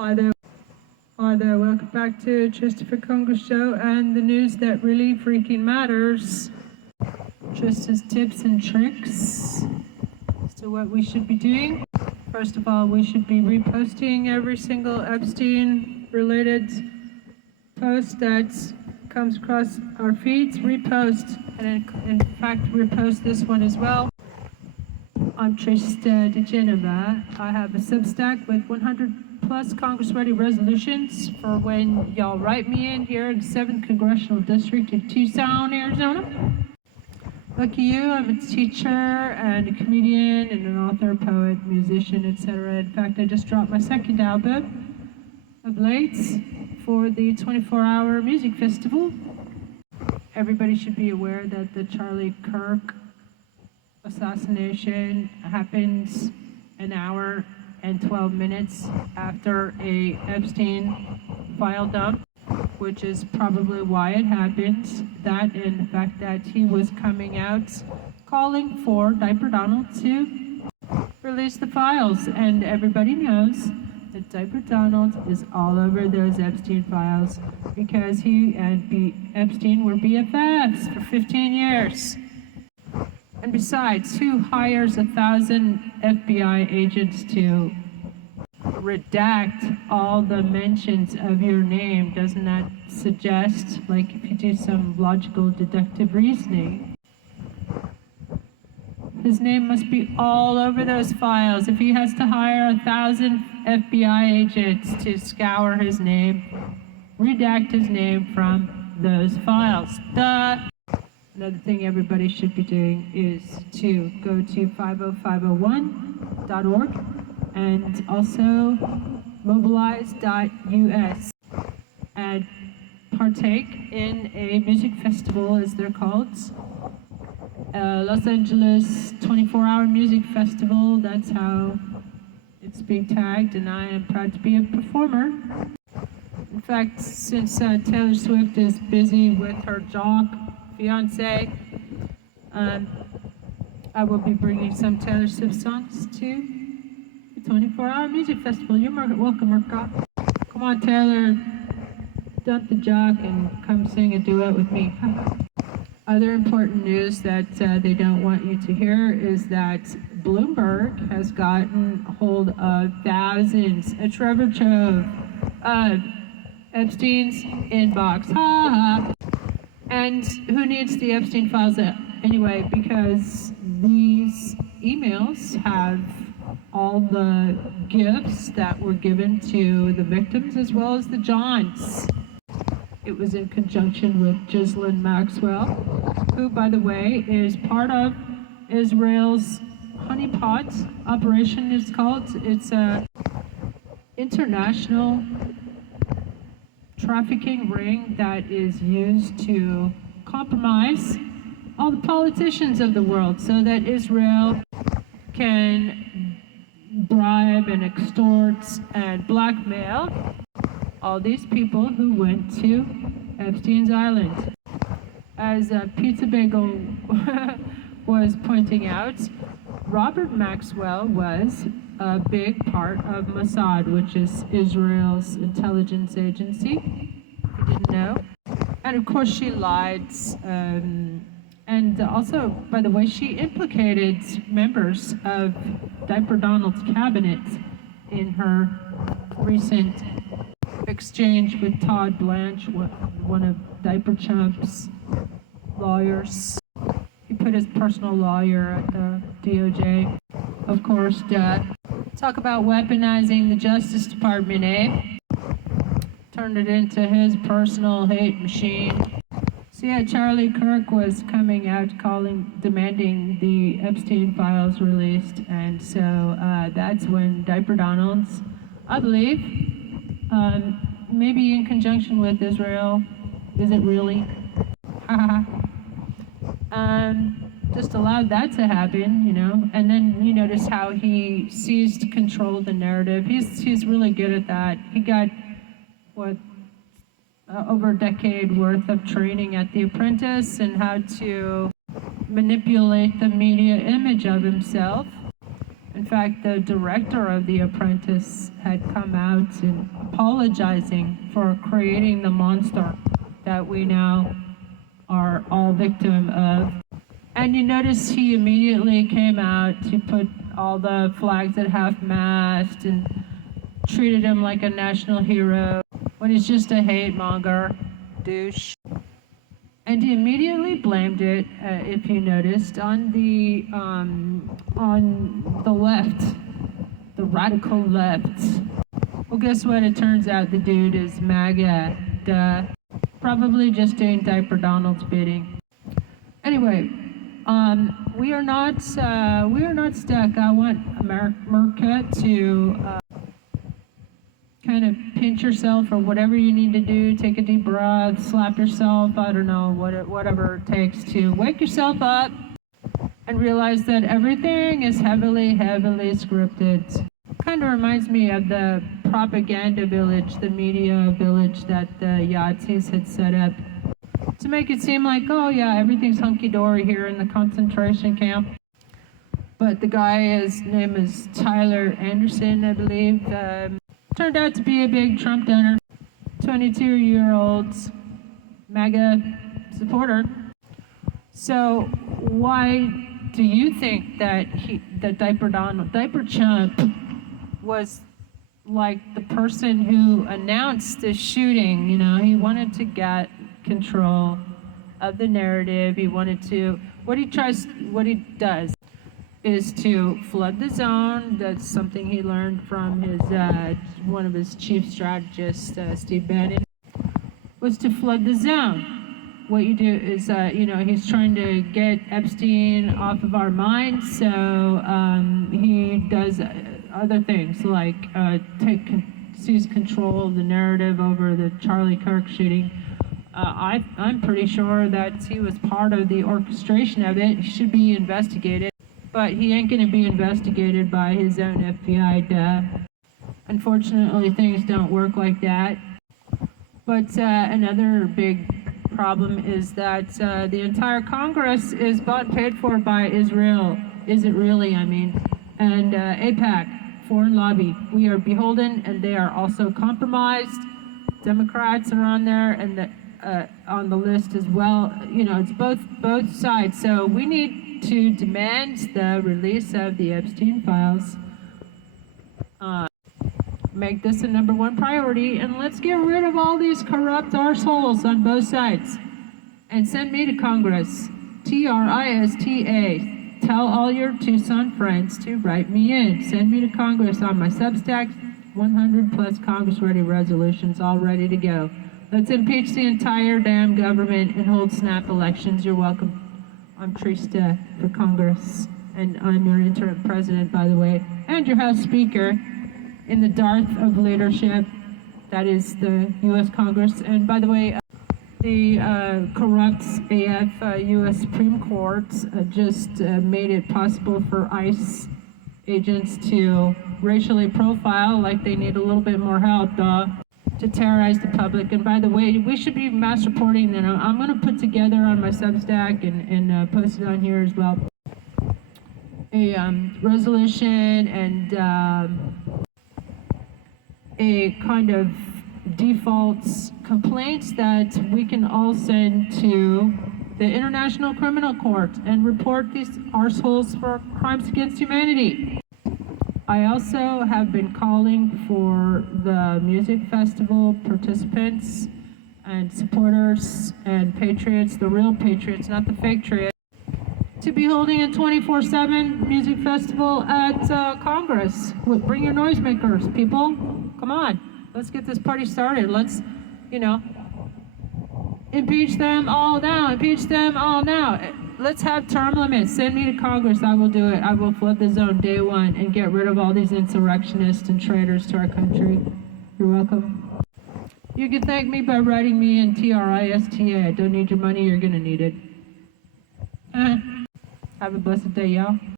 Hi there. Hi there, welcome back to Christopher Congress Show and the news that really freaking matters. Just as tips and tricks as to what we should be doing. First of all, we should be reposting every single Epstein-related post that comes across our feeds. Repost, and in fact, repost this one as well. I'm Trista DeGenova. I have a Substack with 100 plus Congress-ready resolutions for when y'all write me in here in the 7th Congressional District in Tucson, Arizona. Lucky you, I'm a teacher and a comedian and an author, poet, musician, etc. In fact, I just dropped my second album of late for the 24-hour music festival. Everybody should be aware that the Charlie Kirk assassination happened an hour and 12 minutes after a Epstein file dump, which is probably why it happened. That and the fact that he was coming out calling for Diaper Donald to release the files. And everybody knows that Diaper Donald is all over those Epstein files because he and Epstein were BFFs for 15 years. And besides, who hires 1,000 FBI agents to redact all the mentions of your name? Doesn't that suggest, like, if you do some logical deductive reasoning, his name must be all over those files. If he has to hire 1,000 FBI agents to scour his name, redact his name from those files. Duh! Another thing everybody should be doing is to go to 50501.org and also mobilize.us and partake in a music festival, as they're called. Los Angeles 24-hour music festival, that's how it's being tagged, and I am proud to be a performer. In fact, since Taylor Swift is busy with her jock fiance, I will be bringing some Taylor Swift songs to the 24-hour music festival. You're welcome, Merca. Come on, Taylor, dump the jock and come sing a duet with me. Other important news that they don't want you to hear is that Bloomberg has gotten hold of thousands, a treasure trove of Epstein's inbox. Ha ha. And who needs the Epstein files anyway? Because these emails have all the gifts that were given to the victims as well as the Johns. It was in conjunction with Ghislaine Maxwell, who, by the way, is part of Israel's honeypot operation, it's called. It's a international trafficking ring that is used to compromise all the politicians of the world so that Israel can bribe and extort and blackmail all these people who went to Epstein's Island. As Pizza Bagel was pointing out, Robert Maxwell was a big part of Mossad, which is Israel's intelligence agency, if you didn't know. And of course she lied, and also, by the way, she implicated members of Diaper Donald's cabinet in her recent exchange with Todd Blanche, one of Diaper Chump's lawyers. He put his personal lawyer at the DOJ. Of course, talk about weaponizing the Justice Department, eh? Turned it into his personal hate machine. So yeah, Charlie Kirk was coming out demanding the Epstein files released, and so that's when Diaper Donald's, I believe, maybe in conjunction with Israel, is it really? Just allowed that to happen, you know, and then you notice how he seized control of the narrative. He's really good at that. He got, over a decade worth of training at The Apprentice and how to manipulate the media image of himself In fact, the director of The Apprentice had come out and apologizing for creating the monster that we now are all victim of. And you notice he immediately came out to put all the flags at half-mast and treated him like a national hero when he's just a hate monger, douche. And he immediately blamed it, if you noticed, on the left, the radical left. Well, guess what? It turns out the dude is MAGA, duh. Probably just doing Diaper Donald's bidding. Anyway, we are not stuck. I want America to kind of pinch yourself or whatever you need to do. Take a deep breath, slap yourself. I don't know, whatever it takes to wake yourself up and realize that everything is heavily scripted. Kind of reminds me of the propaganda village, the media village that the Yazis had set up to make it seem like, oh yeah, everything's hunky-dory here in the concentration camp. But the guy, his name is Tyler Anderson, I believe, turned out to be a big Trump donor, 22-year-old MAGA supporter. So why do you think that the Diaper Chump was like the person who announced the shooting? You know, he wanted to get control of the narrative. He wanted to, what he does is to flood the zone. That's something he learned from his one of his chief strategists, Steve Bannon, was to flood the zone. What you do is, he's trying to get Epstein off of our minds, so he does other things like seize control of the narrative over the Charlie Kirk shooting. I'm pretty sure that he was part of the orchestration of it. He should be investigated. But he ain't going to be investigated by his own FBI, duh. Unfortunately, things don't work like that. But another big problem is that the entire Congress is bought and paid for by Israel. Is it really, I mean? And AIPAC, foreign lobby. We are beholden, and they are also compromised. Democrats are on there, and on the list as well. You know, it's both sides. So we need to demand the release of the Epstein files. Make this a #1 priority, and let's get rid of all these corrupt arseholes on both sides. And send me to Congress, TRISTA. Tell all your Tucson friends to write me in. Send me to Congress on my Substack, 100 plus Congress-ready resolutions all ready to go. Let's impeach the entire damn government and hold snap elections. You're welcome. I'm Trista for Congress, and I'm your interim president, by the way, and your House Speaker in the Darth of leadership, that is the U.S. Congress. And by the way, the corrupt AF U.S. Supreme Court just made it possible for ICE agents to racially profile like they need a little bit more help, to terrorize the public. And by the way, we should be mass reporting that. I'm going to put together on my Substack and post it on here as well, a resolution and a kind of default complaints that we can all send to the International Criminal Court and report these arseholes for crimes against humanity. I also have been calling for the music festival participants and supporters and patriots, the real patriots, not the fake patriots, to be holding a 24/7 music festival at Congress. Bring your noisemakers, people. Come on, let's get this party started. Let's, impeach them all now. Impeach them all now. Let's have term limits. Send me to Congress. I will do it. I will flood the zone day one and get rid of all these insurrectionists and traitors to our country. You're welcome. You can thank me by writing me in TRISTA. I don't need your money. You're going to need it. Have a blessed day, y'all.